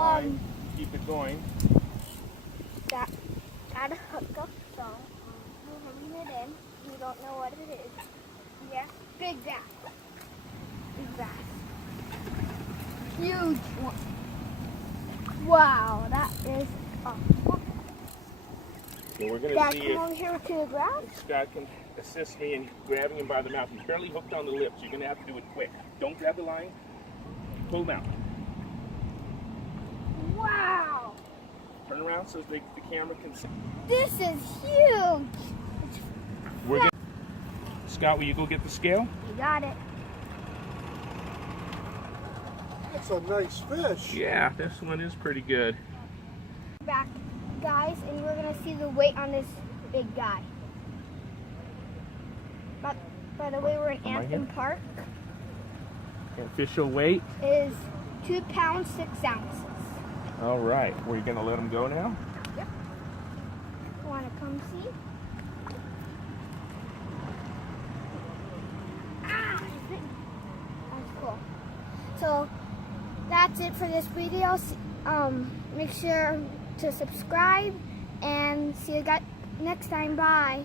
Keep it going. Got a hookup, so we're bringing it in. You don't know what it is. Yeah, big bass. Big bass. Huge one. Wow, that is awesome. So we're going Dad, to see come over here to the ground. if Scott can assist me in grabbing him by the mouth. He's barely hooked on the lips. You're going to have to do it quick. Don't grab the line. Pull him out. Wow, Turn around so the camera can see. this is huge. We're gonna, Scott, will you go get the scale? You got it. That's a nice fish. Yeah, this one is pretty good. Back, guys, and we're gonna see the weight on this big guy. But by the way, we're in Am I Anthem here? Park. Official weight. Is 2 pounds 6 ounces. All right. We're going to let him go now? Yep. Want to come see? Ah, that's cool. So that's it for this video. Make sure to subscribe and see you guys next time. Bye.